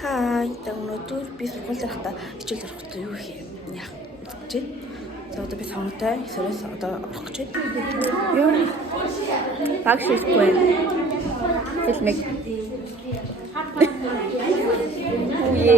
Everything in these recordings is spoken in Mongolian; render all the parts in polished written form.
Хаа, өнөөдөр би сургууль явахдаа хичээл орох гэж юу яах гэж байна. За одоо би сонтой эсвэл одоо орох гэж байна. Юу? Багш хийхгүй. Филмэг. Үе.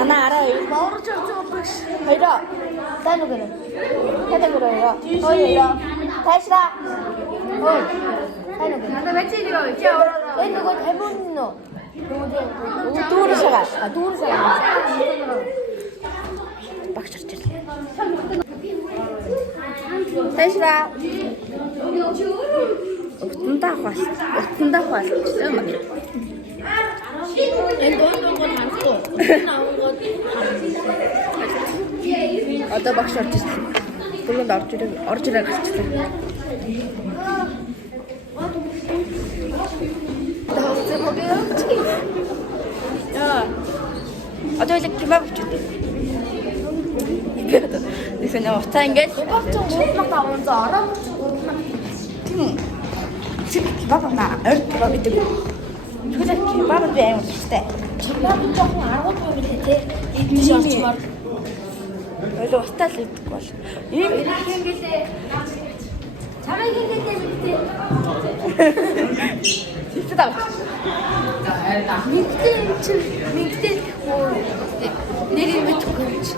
Ана арай боорч явж багш. Хоёроо. Дай нүгэр. Хэдэн гөрөө. Хоёроо. Ташра. Ой. Дай нүгэр. Ана бачи иго. Чи ороо. Энэ нөгөө тавиун нөө. Дүүршага. Дүүршага. Багш орж ирлээ. Ташра. Утандаа хваалчихсан юм. Энэ донгон хансуу. Одоо багш орж ирсэн. Бүгд орж ирээ гарчихсан. Одоо л кебаб авчихсан. Нэгэн утаа ингээд кебаб на орд кебаб гэдэг. Тэгвэл кебаб байх юм хэрэгтэй. Кебаб жоохон аргууд юм билээ те. Эднээс орчмоор. Ойлоо утаа л идэх бол. Ийм юм билээ. Чамайг хийгээд билээ. Тэгсэн даа. Мигтэй нэрийг мэдгүй юм чи.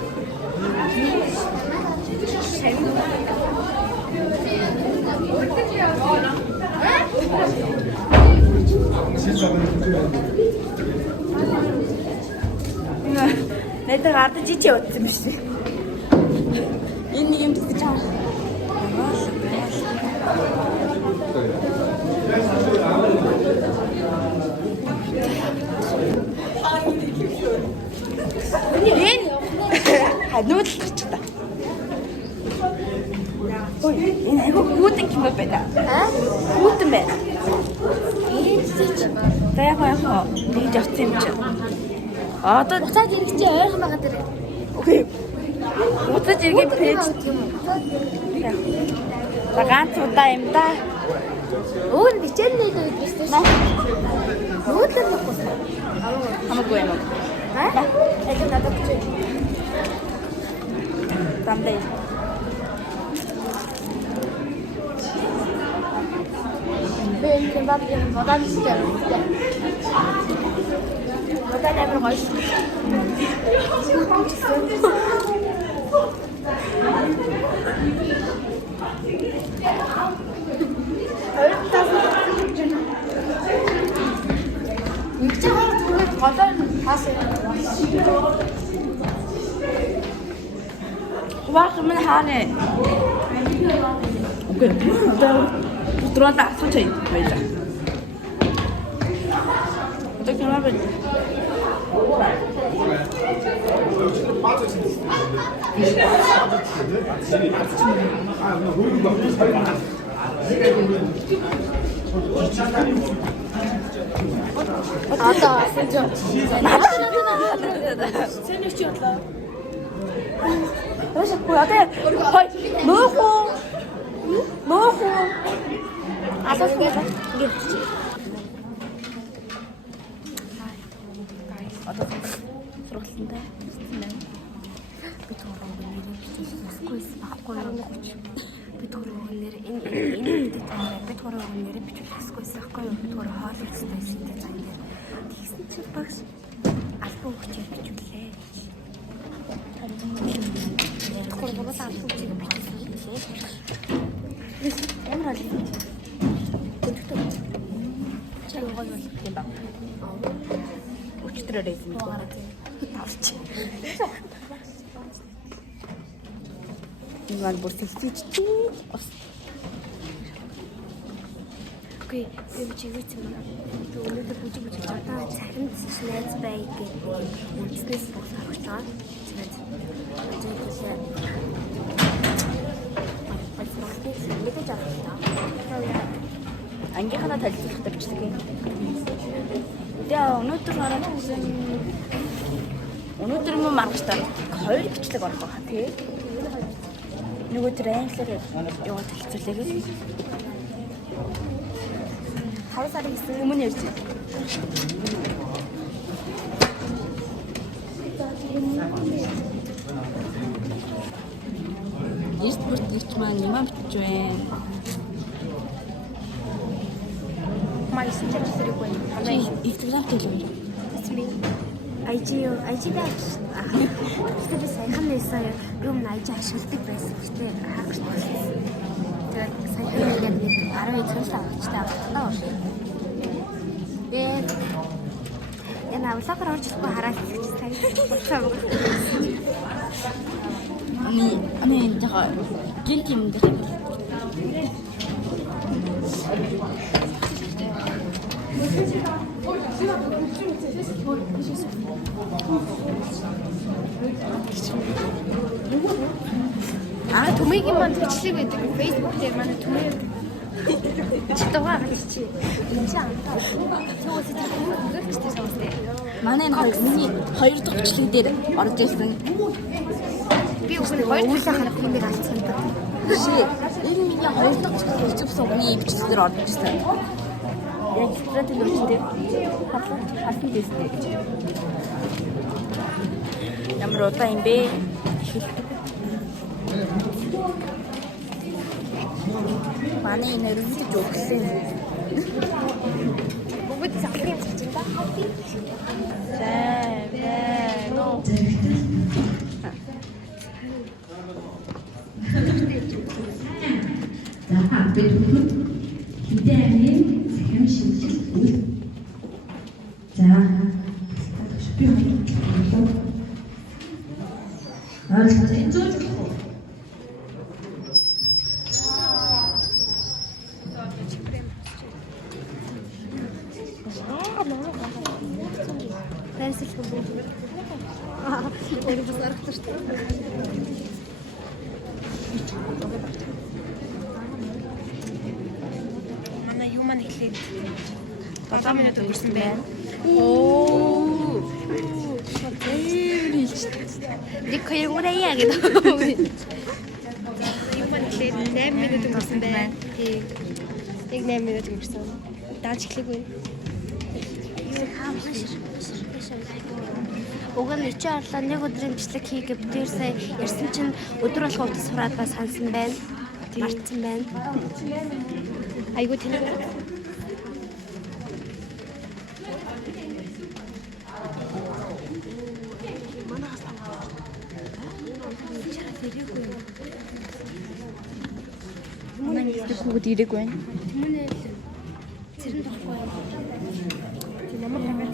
Надад ард жижиг утсан биш. Энэ нэг юм гэж чам. Энэ ханууд л ч та. Ой, энэ айгуу хүүтэн юм байна. Хүүтэн байна. Таяхаа нэг явц юм чи. Одоо буцаад ирэх чи ойрхон байгаа даа. Окей. Буцаад ирэх пэйж. За ганц удаа юм да. Өөр бичээр нэг үстэй шүү. Нүүдлэр болохгүй. Хамаагүй юм уу? Яг надад чи. Тамдээ. Ben kebab yerim, badam istiyorum. Badam yerim koş. Yüksek olduğu kadar hasıl. Bakın ben hani. Okey. 들어왔다 천천히 보이자. 어떻게 하면 아따 진짜 생일이었다. 여기서 뭐야 돼? 너무 아서 소개해. 이게 뭐지? 어떤 들었는데 스코이스 바꿔요. 비토로 오늘은 이는 비토로 오늘은 비토로 스코이스 바꿔요. 비토로 하실 수도 있는데 자기 디스트 박스 아스포 붙여 비줄래. 그걸 보고서 아스포 붙여 비줄래. 에메랄드. 잘 먹어요. 대박. 어찌들어 레이즈니까. 나오지. 이만 뭐 섹시지? 오케이. 여기 지금 있지만 오늘도 보지 않다. 작은 스낵 베이글. 스낵 보고 싶다. 안개 하나 달리기 갖다 붙이게. 야, 오늘도 말하는 무슨 Өнөөдөр юм маргастаа 2 бичлэг орлоо ха тий. Нөгөө тэр англиар яваад хэлцүүлээ. 5 сарын гэсэн өмнө ярьж байна. Эрт бүрт ирч маань юм бич байна. Майсан зэрэг байна. Instagram төлөв. IG байж гэхдээ би саяхан нээсэн юм IG ашигладаг байсан. Гэхдээ хаагч болсон. Тэгээд саяхан ингээд нэг 12 цэвэрлэг авчихтаа авчихлаа. Тэгээд энэ влогоор орж ирэхгүй хараад хэлчих сая болцоо. Ани яга гинт юм дээр. Төмөгийн маань бичлэг байдаг. Facebook дээр манай төмөө читгаа гарчи. Энд чинь цогц зэрэгчтэй сонсдээ. Манай миний 2 дахь бичлэг дээр орж ирсэн. Би үгүй 2 дахь харах юм дээр алцсан та. Ши энэ миний 2 дахь бичлэг YouTube сувны бичлэг дээр орж ирсэн. Яг стратеги үүсдэг. Хасан дэстэй. Ямар удаа юм бэ? Манай энэ өрөвдөж өгсөн. Бүгд захлын юм чинь та. Ноо. За бид бүгд хідээний захим шинжил үйл. За би бодлоо. Аа энэ зөв. Манай юу маань хэлээд 7 минут өнгөрсөн байна. Оо. Ник хоёр ураяа гэдэг. Юу маань хэлээд 8 минут өнгөрсөн байна. Тий. Яг 8 минут өнгөрсөн. Дааж эхлэхгүй. Уг нь чи орлоо нэг өдрийн бичлэг хийгээ бүтээр сая ярьсан чинь өдөр болгоо утас сураад ба сансан байна. Мартсан байна. Айгуу тэнэг. Манай бүгд ирэг байна. Түмэнэ цэрэн тохгүй. Тэ намайг хамаад.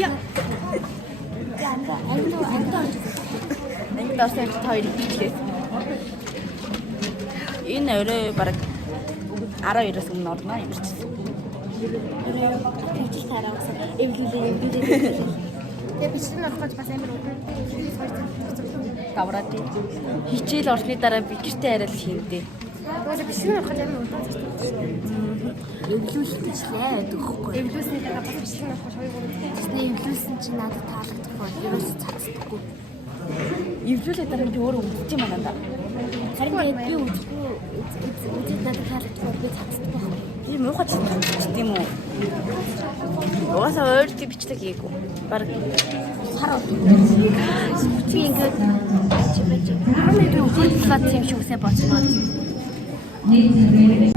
Яа. Ангид орсон ч хоёр бичлээ. Энэ өрөө бараг 12-оос өмнө орно юм чи. Тэвчл тараа гэсэн. Эвлүүлээ. Тэгээ бичлэг нь болохгүй бас амар уу. Тавраад хичээл орсны дараа би гэртээ арай л хийвдээ. Тэгвэл бичлэг нь болохгүй амар уу. Эвлүүлэх бичлээ гэдэг хөхгүй. Эвлүүлсний дараа бас бичлэг нь болохгүй хоёр гурав. Тэсний эвлүүлсэн чинь надад таалагдахгүй. Ерөөс цацдаггүй. Эвлүүлээ дараа би өөрөө үзэж юм байна. Харин тэгээд би үзээд надад таалагдахгүй би цацдаггүй. Би муухай ч тийм үү. Угаасаа өөртөө бичлэг хийгээгүй. Бараг сар Би ингээд чимэж. Хамгийн түрүү үзүүлээд тийм шүүсээ болчихлоо. Нэг цагийн